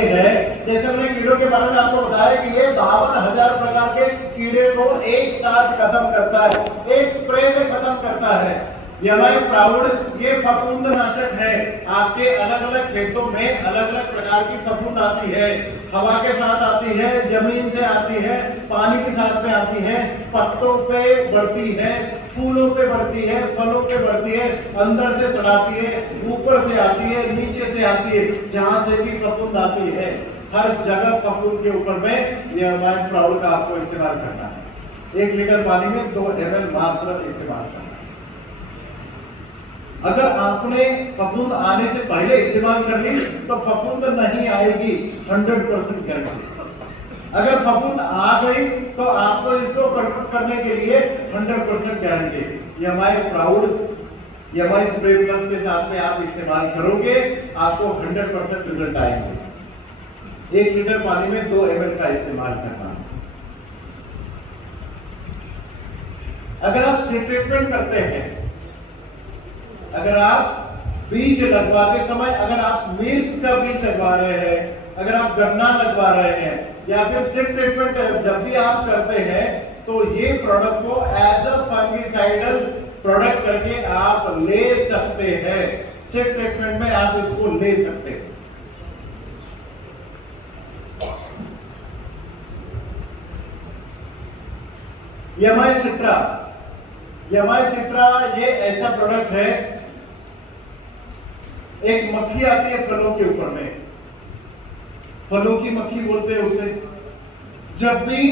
प्रजाति है। जैसे हमने कीड़ों के बारे में आपको बताया कि ये 52,000 प्रकार के कीड़े को एक साथ खत्म करता है, एक स्प्रे में खत्म करता है। ये हमारे प्राउड ये फफूंदनाशक है। आपके अलग अलग खेतों में अलग अलग प्रकार की फफूंद आती है, हवा के साथ आती है, जमीन से आती है, पानी के साथ में आती है, पत्तों पे बढ़ती है, फूलों पे बढ़ती है, फलों पे बढ़ती है, अंदर से सड़ाती है, ऊपर से आती है, नीचे से आती है, जहां से भी फफूंद आती है, हर जगह फफूंद के ऊपर में ये हमारे प्राउड का आपको इस्तेमाल करना है। 1 लीटर पानी में 2 ml मात्र इस्तेमाल करना है। अगर आपने फफूंद आने से पहले इस्तेमाल कर ली तो फफूंद नहीं आएगी, 100% गारंटी। अगर फफूंद आ गई तो आपको इसको कंट्रोल करने के लिए 100% गारंटी। ये हमारे प्राउड, ये हमारे स्प्रे प्लस के साथ में आप इस्तेमाल करोगे, आपको 100% रिजल्ट आएंगे। 1 लीटर पानी में 2 ml का इस्तेमाल करना। अगर आप सीड ट्रीटमेंट करते हैं, अगर आप बीज लगवाते समय अगर आप मिर्च का बीज लगवा रहे हैं, अगर आप गन्ना लगवा रहे हैं, या फिर सीड ट्रीटमेंट जब भी आप करते हैं तो ये प्रोडक्ट को एज अ फंगिसाइडल प्रोडक्ट करके आप ले सकते हैं। सीड ट्रीटमेंट में आप इसको ले सकते हैं। यमाई सिट्रा, यमाई सिट्रा ये ऐसा प्रोडक्ट है, एक मक्खी आती है फलों के ऊपर में, फलों की मक्खी बोलते हैं उसे। जब भी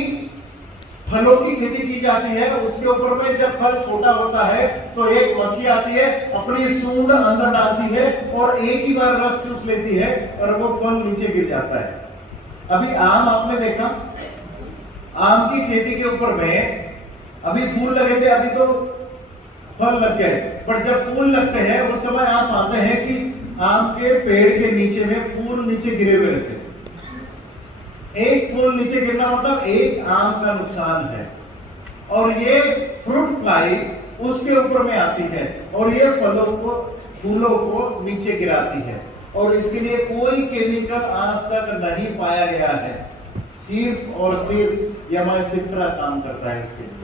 फलों की खेती की जाती है उसके ऊपर में जब फल छोटा होता है तो एक मक्खी आती है, अपनी सूंड अंदर डालती है और एक ही बार रस चूस लेती है और वो फल नीचे गिर जाता है। अभी आम आपने देखा, आम की खेती के ऊपर में अभी फूल लगे थे, अभी तो फल लग गए, पर जब फूल लगते हैं उस समय आप पाते हैं कि आम के पेड़ के नीचे में फूल नीचे गिरे हुए रहते हैं। एक फूल नीचे गिरना मतलब एक आम का नुकसान है, और ये फ्रूट फ्लाई उसके ऊपर में आती है और ये फलों को, फूलों को नीचे गिराती है, और इसके लिए कोई केमिकल आज तक नहीं पाया गया है। सिर्फ और सिर्फ यमाई सिट्रा काम करता है इसके लिए।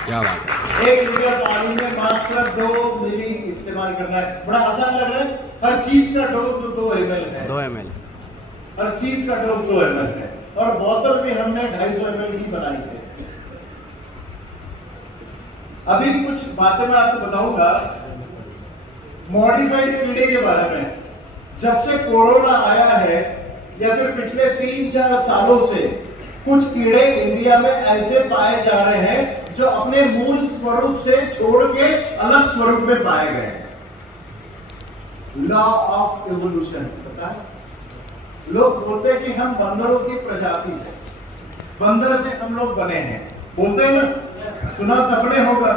क्या बात है। 1 लीटर पानी में मात्र 2 मिली इस्तेमाल करना है। बड़ा आसान लग रहा है। हर चीज का डोज 2 ml है, 2 ml, हर चीज का डोज 2 ml है, और बोतल भी हमने 250 ml ही बनाई है। अभी कुछ बातें मैं आपको बताऊंगा मॉडिफाइड कीड़े के बारे में। जब से कोरोना आया है या फिर पिछले 3-4 सालों से कुछ कीड़े इंडिया में ऐसे पाए जा रहे हैं जो अपने मूल स्वरूप से छोड़ के अलग स्वरूप में पाए गए। लॉ ऑफ इवोल्यूशन पता है? लोग बोलते हैं कि हम बंदरों की प्रजाति है, बंदर से हम लोग बने हैं, बोलते हैं ना, सुना सबने होगा।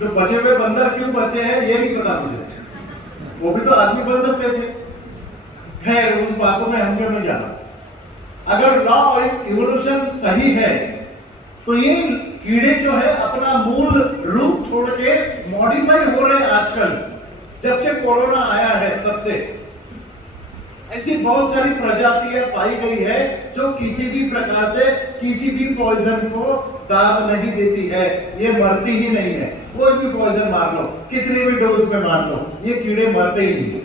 जो बचे हुए बंदर क्यों बचे हैं ये नहीं पता मुझे, वो भी तो आदमी बन सकते थे। खैर उस बातों में हम क्यों नहीं जाना। अगर लॉ ऑफ इवोल्यूशन सही है तो ये कीड़े जो है अपना मूल रूप छोड़ के मॉडिफाई हो रहे हैं आजकल। जब से कोरोना आया है तब से ऐसी बहुत सारी प्रजातियां पाई गई है जो किसी भी प्रकार से किसी भी पॉइजन को दाग नहीं देती है, ये मरती ही नहीं है। कोई भी पॉइजन मार लो, कितने भी डोज में मार लो, ये कीड़े मरते ही नहीं।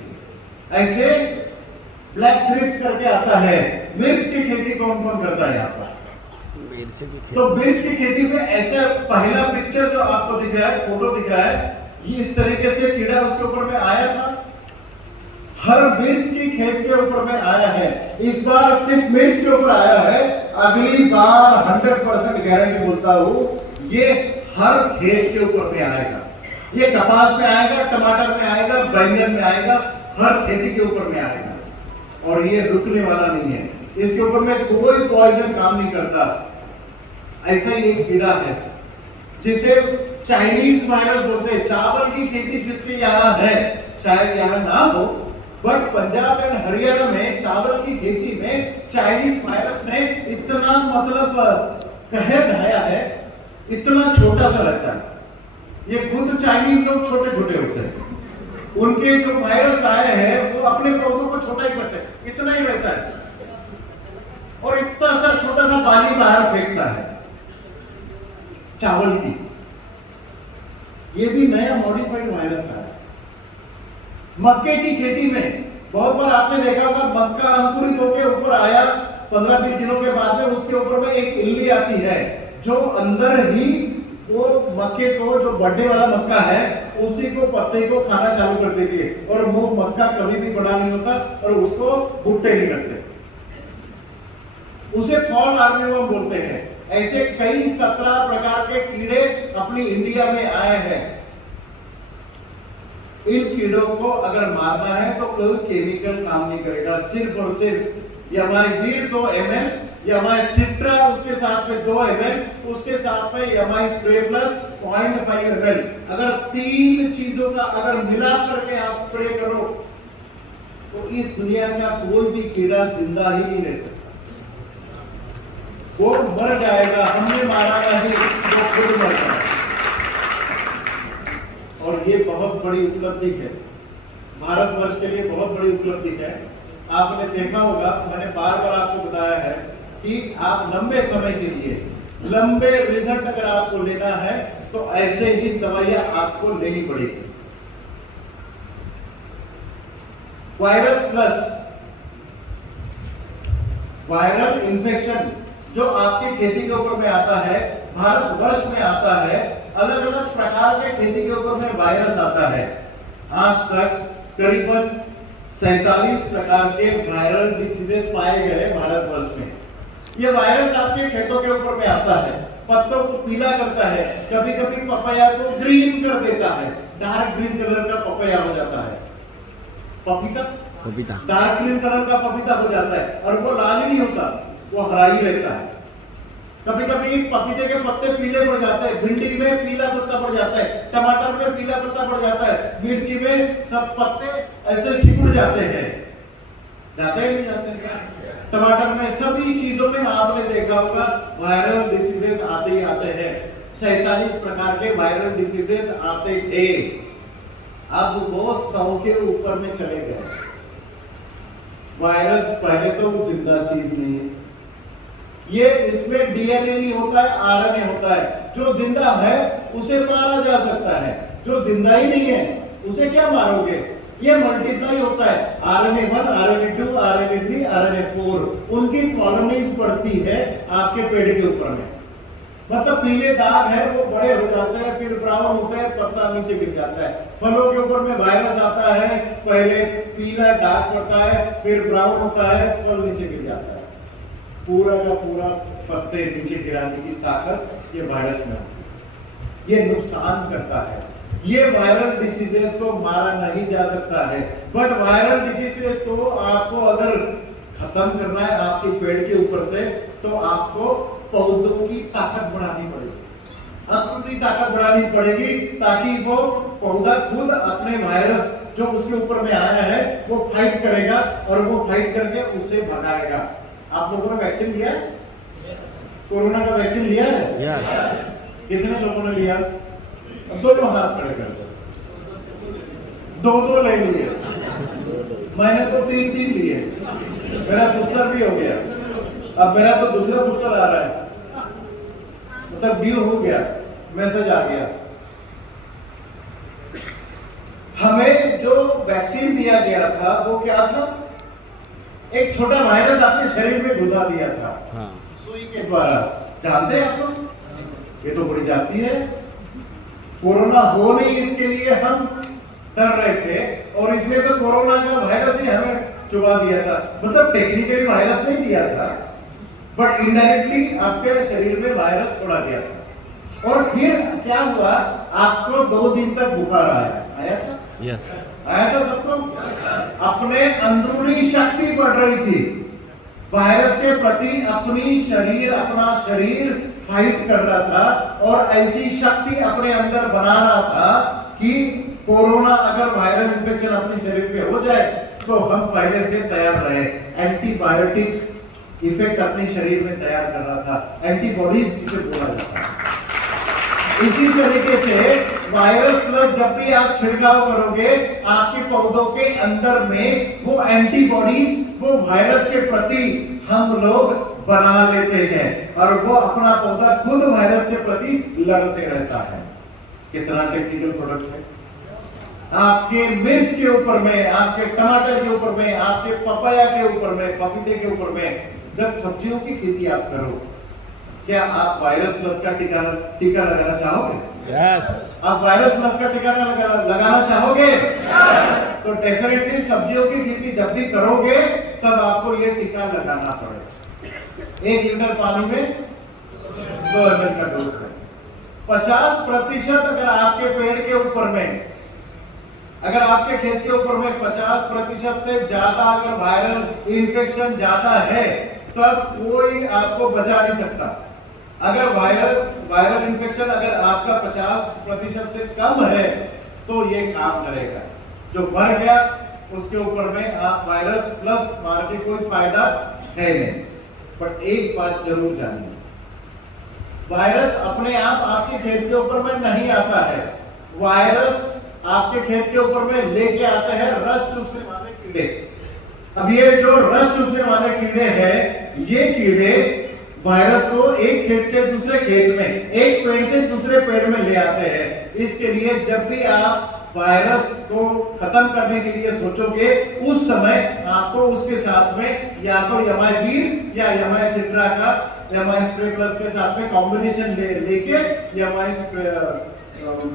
ऐसे ब्लैक थ्रिप्स करके आता है। मिर्च की खेती कौन कौन करता है यहाँ पर? तो मिर्च की खेती में ऐसा पहला पिक्चर जो आपको दिख रहा है, फोटो दिख रहा है, ये इस तरीके से कीड़ा उसके ऊपर में आया था। हर मिर्च की खेत के ऊपर में आया है। इस बार सिर्फ मिर्च के ऊपर आया है, अगली बार 100% गारंटी बोलता हूं ये हर खेत के ऊपर में आएगा। ये कपास में आएगा, टमाटर में आएगा, बैंगन में आएगा, हर खेती के ऊपर में आएगा, और ये रुकने वाला नहीं है। इसके ऊपर में कोई पॉइजन काम नहीं करता। ऐसा ही एक कीड़ा है जिसे चाइनीज वायरस बोलते हैं। चावल की खेती जिसके यहाँ है, शायद यहाँ ना हो, बट पंजाब एंड हरियाणा में चावल की खेती में चाइनीज वायरस ने इतना मतलब कहर ढाया है, इतना छोटा सा रहता है। ये खुद चाइनीज लोग छोटे छोटे होते हैं, उनके जो वायरस आए हैं वो अपने पौधों को छोटा ही करते हैं, इतना ही रहता है। पानी बाहर फेंकता है चावल की। ये भी नया मॉडिफाइड वायरस आया। मक्के की खेती में बहुत बार आपने देखा होगा, मक्का अंकुरित होकर ऊपर आया, 15-20 दिनों के बाद में उसके ऊपर में एक इल्ली आती है जो अंदर ही वो मक्के को, जो बढ़ने वाला मक्का है, उसी को पत्ते को खाना चालू कर देती है और वो मक्का कभी भी बड़ा नहीं होता और उसको भुट्टे नहीं करते। उसे फॉल आर्मीवर्म बोलते हैं। ऐसे कई 17 प्रकार के कीड़े अपनी इंडिया में आए हैं। इन कीड़ों को अगर मारना है तो कोई केमिकल काम नहीं करेगा, सिर्फ और सिर्फ यमाइवीर 2 ml, यमाइसिट्रा उसके साथ में 2 ml, उसके साथ में यमाइस्प्रे प्लस 0.5 ml। अगर 3 चीजों का अगर मिला करके आप स्प्रे करो तो इस दुनिया का कोई भी कीड़ा जिंदा ही नहीं रह सकता, वो मर जाएगा। हमने मारा नहीं, वो खुद मर जाएगा। और ये बहुत बड़ी उपलब्धि है, भारतवर्ष के लिए बहुत बड़ी उपलब्धि है। आपने देखा होगा, मैंने बार बार आपको बताया है कि आप लंबे समय के लिए लंबे रिजल्ट अगर आपको लेना है तो ऐसे ही दवाइयां आपको लेनी पड़ेगी। वायरस प्लस वायरल इन्फेक्शन जो आपकी खेती के ऊपर में आता है, भारतवर्ष में आता है, अलग अलग प्रकार के खेती के ऊपर में वायरस आता है। आज तक करीबन 47 प्रकार के वायरल डिसीजेस पाए गए भारतवर्ष में। ये वायरस आपके खेतों के ऊपर में आता है, पत्तों को पीला करता है, कभी कभी पपैया को ग्रीन कर देता है, डार्क ग्रीन कलर का पपैया हो जाता है। पपीता डार्क ग्रीन कलर का पपीता हो जाता है और वो लाल ही नहीं होता, वो हरा ही रहता है। कभी कभी पपीते के पत्ते पीले पड़ जाते हैं, भिंडी में पीला पत्ता पड़ जाता है, टमाटर में पीला पत्ता पड़ जाता है, मिर्ची में सब पत्ते ऐसे सिकुड़ जाते हैं, जाते ही नहीं जाते। टमाटर में सभी चीजों में आपने देखा होगा वायरल डिसीजेस आते ही आते हैं। 47 प्रकार के वायरल डिसीजेस आते थे, अब वो 100 के ऊपर में चले गए। वायरस पहले तो जिंदा चीज नहीं है, ये इसमें डीएनए नहीं होता है, आरएनए होता है। जो जिंदा है उसे मारा जा सकता है, जो जिंदा ही नहीं है उसे क्या मारोगे? ये मल्टीप्लाई होता है, RNA1, RNA2, RNA3, RNA4, उनकी कॉलोनीज बढ़ती है आपके पेड़ के ऊपर में। मतलब पीले दाग है वो बड़े हो जाते हैं, फिर ब्राउन होते हैं, पत्ता नीचे गिर जाता है। फलों के ऊपर में वायरस आता है, पहले पीला दाग पड़ता है, फिर ब्राउन होता है, फल नीचे गिर जाता है। पूरा का पूरा पत्ते नीचे गिराने की ताकत ये वायरस में होती है। ये नुकसान करता है। ये वायरल डिसीजेस को मारा नहीं जा सकता है, बट वायरल डिसीजेस को आपको अगर खत्म करना है आपके पेड़ के ऊपर से, तो आपको पौधों की ताकत बढ़ानी पड़ेगी, अंकुर की ताकत बढ़ानी पड़ेगी, ताकि वो पौधा खुद अपने वायरस जो उसके ऊपर में आया है वो फाइट करेगा और वो फाइट करके उसे भगाएगा। आप लोगों ने वैक्सीन लिया है? कोरोना का वैक्सीन लिया है? कितने लोगों ने लिया? दोनों हाथ खड़े कर दो, 2 ले लिए। मैंने तो 3 लिए, मेरा बूस्टर भी हो गया, अब मेरा तो दूसरा बूस्टर आ रहा है, मतलब ड्यू हो गया, मैसेज आ गया। हमें जो वैक्सीन दिया गया था वो क्या था? एक छोटा वायरस आपके शरीर में घुसा दिया था, हाँ। सुई के द्वारा। जानते हैं आप लोग, ये तो बड़ी जाती है। कोरोना हो नहीं इसके लिए हम डर रहे थे, और इसलिए तो कोरोना का वायरस ही हमें चुबा दिया था। मतलब टेक्निकली वायरस नहीं दिया था, बट इनडायरेक्टली आपके शरीर में वायरस छोड़ा गया था। और फिर क्या हुआ? आपको 2 दिन तक बुखार आया था? यस, आया था सबको। अपने अंदरूनी शक्ति बढ़ रही थी वायरस के प्रति, अपना शरीर फाइट कर रहा था और ऐसी शक्ति अपने अंदर बना रहा था कि कोरोना अगर वायरल इन्फेक्शन अपने शरीर पे हो जाए तो हम पहले से तैयार रहे। एंटीबायोटिक इफेक्ट अपने शरीर में तैयार कर रहा था, एंटीबॉडीज जिसे बोला जाता है। इसी तरीके से वायरस प्लस जब भी आप छिड़काव करोगे आपके पौधों के अंदर में वो एंटीबॉडीज वो वायरस के प्रति हम लोग बना लेते हैं और वो अपना पौधा खुद वायरस के प्रति लड़ते रहता है। कितना टेक्निकल प्रोडक्ट है। आपके मिर्च के ऊपर में, आपके टमाटर के ऊपर में, आपके पपाया के ऊपर में, पपीते के ऊपर में, जब सब्जियों की खेती आप करो, क्या आप वायरस प्लस का टीका लगाना चाहोगे? यस। आप वायरस प्लस का टीका लगाना चाहोगे? तो डेफिनेटली सब्जियों की खेती जब भी करोगे तब आपको ये टीका लगाना पड़ेगा। 1 लीटर पानी में 2 ml का डोज है। 50% अगर आपके पेड़ के ऊपर में, अगर आपके खेत के ऊपर में 50% से ज्यादा अगर वायरल इन्फेक्शन ज्यादा है तब कोई आपको बचा नहीं सकता। अगर वायरल इन्फेक्शन अगर आपका 50% से कम है तो ये काम करेगा। जो मर गया उसके ऊपर में आप वायरस प्लस मार के कोई फायदा है नहीं। पर एक बात जरूर जानिए, वायरस अपने आप आपके खेत के ऊपर में नहीं आता है। वायरस आपके खेत के ऊपर में लेके आते हैं रस चूसने वाले कीड़े। अब ये जो रस चूसने वाले कीड़े हैं, ये कीड़े वायरस को एक खेत से दूसरे खेत में, एक पेड़ से दूसरे पेड़ में ले आते हैं। इसके लिए जब भी आप वायरस को खत्म करने के लिए सोचोगे उस समय आपको उसके साथ में या तो यमाजीर या यमाइसिट्रा का यमाइस्प्रे प्लस के साथ में कॉम्बिनेशन लेके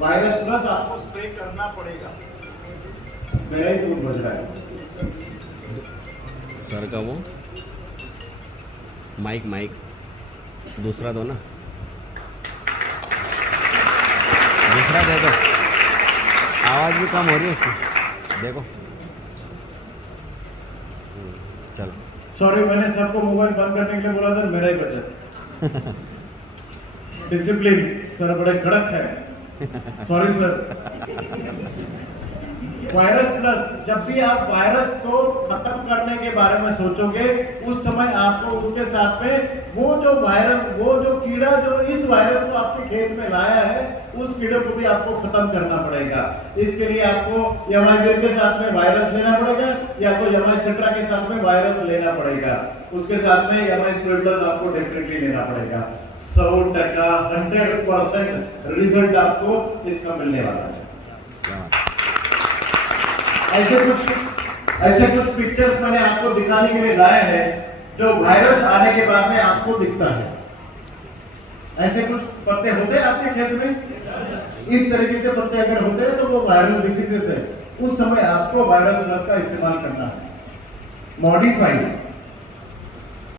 वायरस प्लस आपको स्प्रे करना पड़ेगा। मेरा ही फोन बज रहा है सर का वो माइक दूसरा दो ना, दूसरा दे दो, आवाज भी कम हो रही है उसकी, देखो। चलो सॉरी, मैंने सबको मोबाइल बंद करने के लिए बोला था, मेरा ही बचा। डिसिप्लिन सर बड़े कड़क है। Sorry sir. वायरस प्लस, जब भी आप वायरस को खत्म करने के बारे में सोचोगे उस समय आपको उसके साथ में वो जो कीड़ा जो इस वायरस को आपके खेत में लाया है उस कीड़े को भी आपको खत्म करना पड़ेगा। इसके लिए आपको यमाइजिर के साथ में वायरस लेना पड़ेगा या तो यमाइसिट्रा के साथ में वायरस लेना पड़ेगा। उसके साथ में यमाइस्प्रे प्लस आपको डेफिनेटली लेना पड़ेगा। 100% 100% रिजल्ट आपको इसका मिलने वाला है। ऐसे कुछ पिक्चर्स मैंने आपको दिखाने के लिए लाए हैं जो वायरस आने के बाद में आपको दिखता है। ऐसे कुछ पत्ते होते हैं आपके खेत में, इस तरीके से पत्ते अगर होते हैं तो वो वायरल डिसीजेस है। उस समय आपको वायरस प्लस का इस्तेमाल करना है। मॉडिफाइड